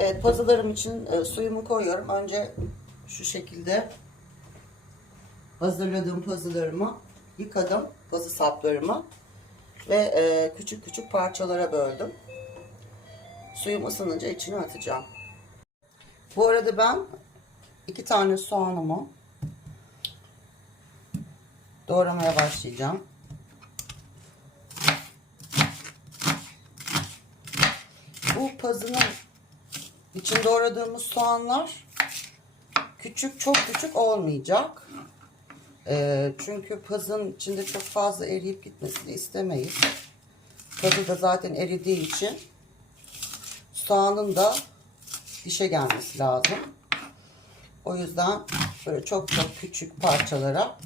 Evet, pazılarım için suyumu koyuyorum. Önce şu şekilde hazırladığım pazılarımı yıkadım. Pazı saplarımı ve küçük küçük parçalara böldüm. Suyum ısınınca içine atacağım. Bu arada ben 2 tane soğanımı doğramaya başlayacağım. Bu pazının için doğradığımız soğanlar küçük, çok küçük olmayacak. Çünkü pazın içinde çok fazla eriyip gitmesini istemeyiz. Pazı da zaten eridiği için soğanın da dişe gelmesi lazım. O yüzden böyle çok çok küçük parçalara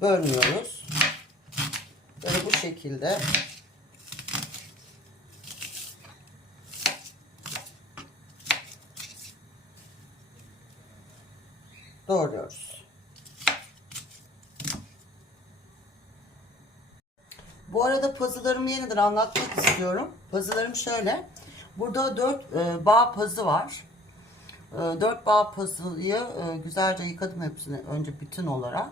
bölmüyoruz. Böyle bu şekilde doğruyoruz. Bu arada pazılarımı yeniden anlatmak istiyorum. Pazılarım şöyle. Burada 4 bağ pazı var. 4 bağ pazıyı güzelce yıkadım hepsini önce bütün olarak.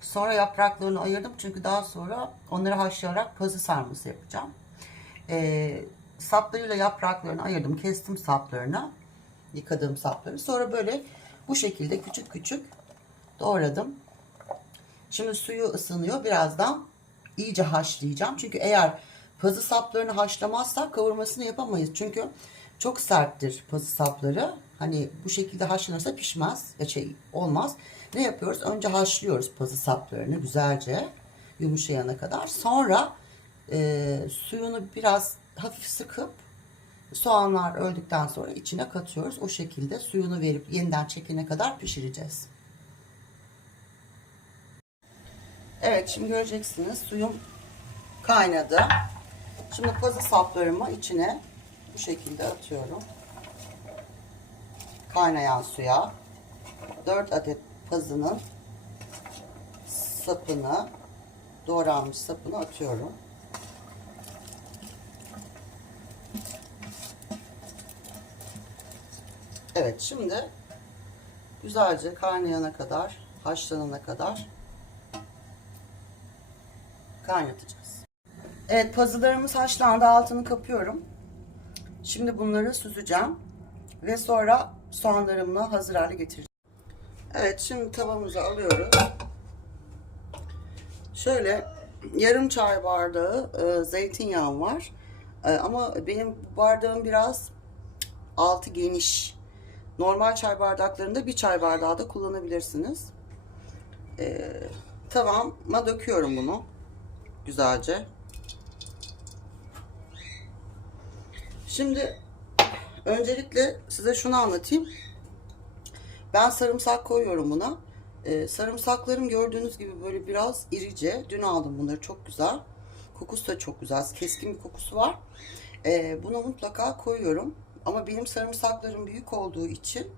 Sonra yapraklarını ayırdım çünkü daha sonra onları haşlayarak pazı sarması yapacağım. Saplarıyla yapraklarını ayırdım. Kestim saplarını. Yıkadığım sapları. Sonra böyle bu şekilde küçük küçük doğradım. Şimdi suyu ısınıyor. Birazdan iyice haşlayacağım. Çünkü eğer pazı saplarını haşlamazsak kavurmasını yapamayız. Çünkü çok serttir pazı sapları. Hani bu şekilde haşlanırsa pişmez. Olmaz. Ne yapıyoruz? Önce haşlıyoruz pazı saplarını güzelce yumuşayana kadar. Sonra suyunu biraz hafif sıkıp soğanlar öldükten sonra içine katıyoruz. O şekilde suyunu verip yeniden çekene kadar pişireceğiz. Evet, şimdi göreceksiniz suyum kaynadı. Şimdi pazı saplarımı içine bu şekilde atıyorum. Kaynayan suya 4 adet pazının sapını, doğranmış sapını atıyorum. Evet, şimdi güzelce kaynayana kadar, haşlanana kadar kaynatacağız. Evet, pazılarımız haşlandı, altını kapıyorum. Şimdi bunları süzeceğim ve sonra soğanlarımla hazır hale getireceğim. Evet, şimdi tavamızı alıyoruz. Şöyle yarım çay bardağı zeytinyağım var. Ama benim bardağım biraz altı geniş. Normal çay bardaklarında bir çay bardağı da kullanabilirsiniz. Tavama döküyorum bunu güzelce. Şimdi öncelikle size şunu anlatayım. Ben sarımsak koyuyorum buna. Sarımsaklarım gördüğünüz gibi böyle biraz irice. Dün aldım bunları, çok güzel. Kokusu da çok güzel. Keskin bir kokusu var. Bunu mutlaka koyuyorum. Ama benim sarımsaklarım büyük olduğu için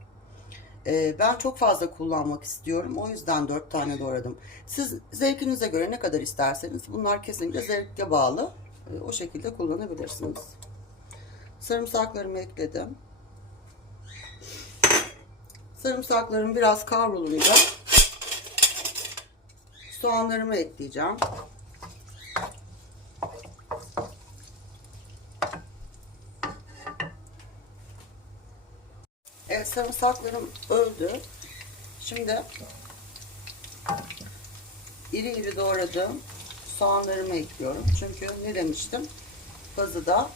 ben çok fazla kullanmak istiyorum. O yüzden 4 tane doğradım. Siz zevkinize göre ne kadar isterseniz, bunlar kesinlikle zevke bağlı. O şekilde kullanabilirsiniz. Sarımsaklarımı ekledim. Sarımsaklarım biraz kavrulunca soğanlarımı ekleyeceğim. Evet, sarımsaklarım öldü. Şimdi iri iri doğradığım soğanlarımı ekliyorum. Çünkü ne demiştim? Pazıda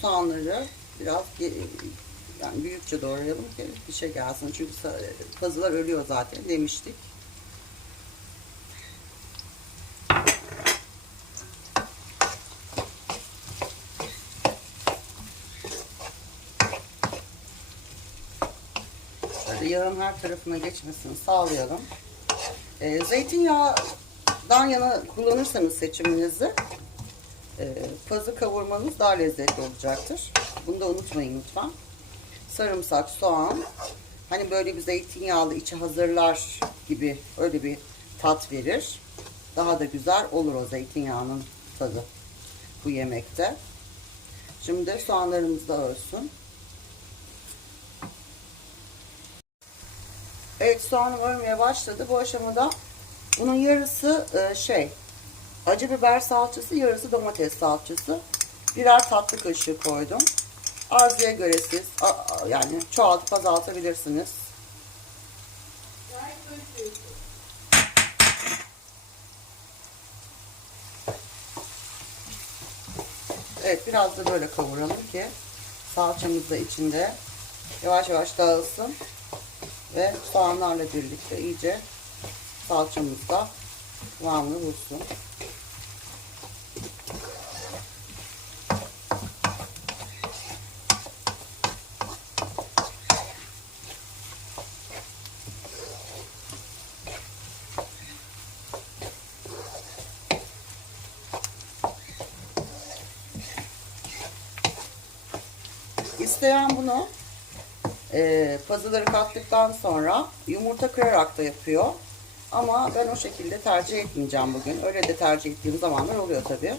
soğanları biraz yani büyükçe doğrayalım ki dişe gelsin. Çünkü pazılar ölüyor zaten demiştik. Şöyle yağın her tarafına geçmesini sağlayalım. Zeytinyağdan yana kullanırsanız seçiminizi pazı kavurmanız daha lezzetli olacaktır. Bunu da unutmayın lütfen. Sarımsak, soğan, hani böyle bir zeytinyağlı içi hazırlar gibi öyle bir tat verir. Daha da güzel olur o zeytinyağının tadı bu yemekte. Şimdi soğanlarımız da ölsün. Evet, soğanım ölmeye başladı. Bu aşamada bunun yarısı acı biber salçası, yarısı domates salçası. Birer tatlı kaşığı koydum. Arzuya göre siz yani çoğaltıp azaltabilirsiniz. Evet, biraz da böyle kavuralım ki salçamız da içinde yavaş yavaş dağılsın ve soğanlarla birlikte iyice salçamız da kıvamını bulsun. İsteyen bunu pazıları kattıktan sonra yumurta kırarak da yapıyor. Ama ben o şekilde tercih etmeyeceğim bugün. Öyle de tercih ettiğim zamanlar oluyor tabii.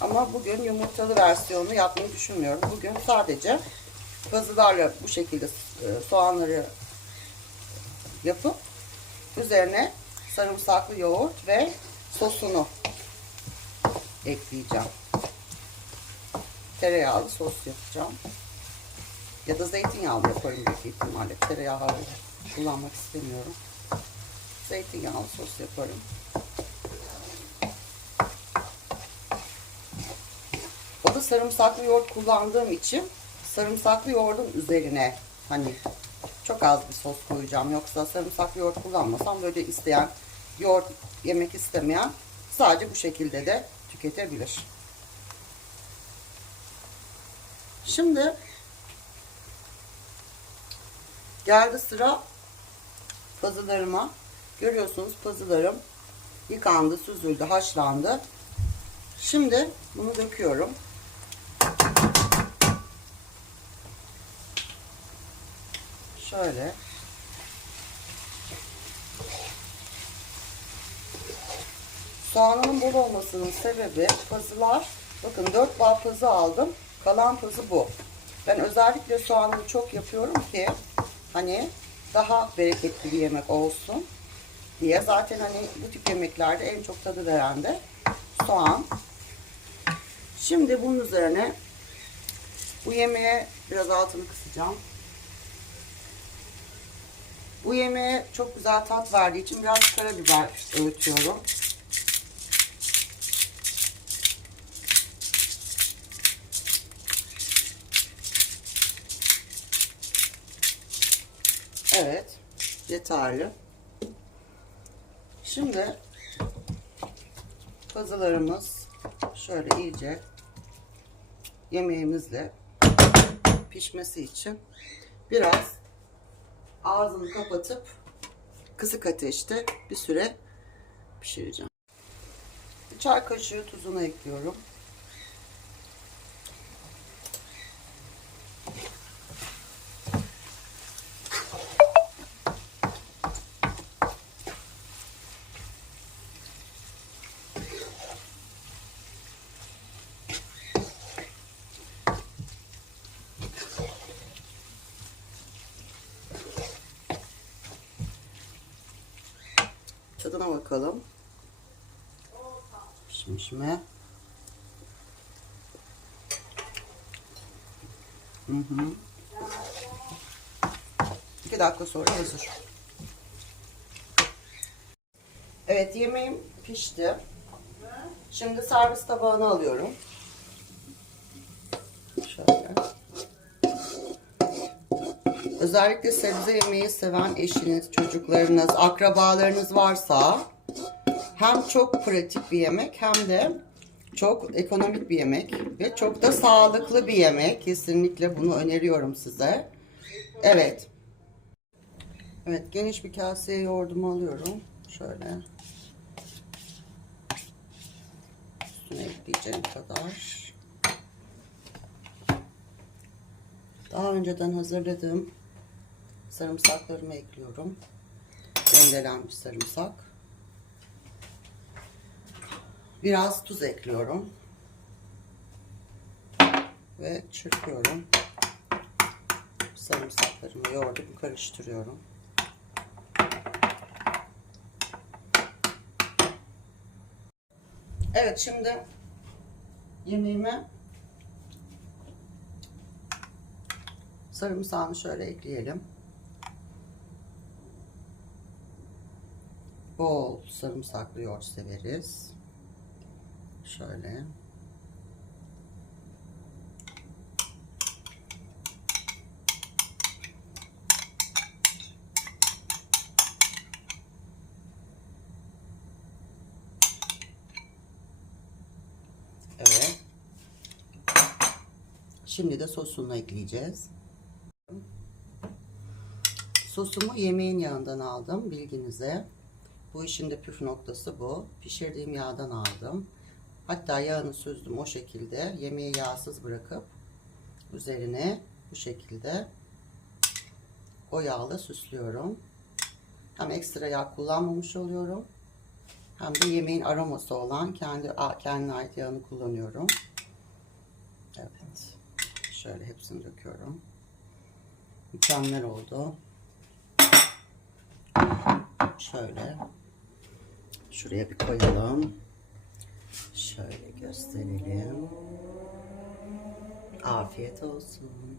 Ama bugün yumurtalı versiyonu yapmayı düşünmüyorum. Bugün sadece pazılarla bu şekilde soğanları yapıp üzerine sarımsaklı yoğurt ve sosunu ekleyeceğim. Tereyağlı sos yapacağım. Ya da zeytinyağlı yaparım büyük ihtimalle. Tereyağı kullanmak istemiyorum. Zeytinyağlı sos yaparım. O da sarımsaklı yoğurt kullandığım için sarımsaklı yoğurdun üzerine hani çok az bir sos koyacağım. Yoksa sarımsaklı yoğurt kullanmasam böyle isteyen, yoğurt yemek istemeyen sadece bu şekilde de tüketebilir. Şimdi geldi sıra pazılarıma. Görüyorsunuz pazılarım yıkandı, süzüldü, haşlandı. Şimdi bunu döküyorum. Şöyle. Soğanın bol olmasının sebebi pazılar. Bakın 4 bağ pazı aldım. Kalan pazı bu. Ben özellikle soğanını çok yapıyorum ki hani daha bereketli bir yemek olsun diye. Zaten hani bu tip yemeklerde en çok tadı veren de soğan. Şimdi bunun üzerine bu yemeğe biraz altını kısacağım. Bu yemeğe çok güzel tat verdiği için biraz karabiber öğütüyorum. Evet, yeterli. Şimdi pazılarımız şöyle iyice yemeğimizle pişmesi için biraz ağzını kapatıp kısık ateşte bir süre pişireceğim. Bir çay kaşığı tuzunu ekliyorum. Tadına bakalım. Pişmiş mi? Hı hı. 2 dakika sonra hazır. Evet, yemeğim pişti. Şimdi servis tabağına alıyorum. Şöyle. Özellikle sebze yemeği seven eşiniz, çocuklarınız, akrabalarınız varsa hem çok pratik bir yemek hem de çok ekonomik bir yemek ve çok da sağlıklı bir yemek. Kesinlikle bunu öneriyorum size. Evet. Evet, geniş bir kaseye yoğurdumu alıyorum. Şöyle. Üstüne ekleyeceğim kadar. Daha önceden hazırladığım sarımsaklarımı ekliyorum. Rendelenmiş sarımsak. Biraz tuz ekliyorum. Ve çırpıyorum. Sarımsaklarımı yoğurdup karıştırıyorum. Evet, şimdi yemeğime sarımsağını şöyle ekleyelim. Bol sarımsaklı yoğurt severiz. Şöyle. Evet. Şimdi de sosunu ekleyeceğiz. Sosumu yemeğin yağından aldım, bilginize. Bu işin de püf noktası bu. Pişirdiğim yağdan aldım. Hatta yağını süzdüm o şekilde. Yemeği yağsız bırakıp üzerine bu şekilde o yağla süslüyorum. Hem ekstra yağ kullanmamış oluyorum. Hem de yemeğin aroması olan kendine ait yağını kullanıyorum. Evet. Şöyle hepsini döküyorum. Mükemmel oldu. Şöyle. Şuraya bir koyalım. Şöyle gösterelim. Afiyet olsun.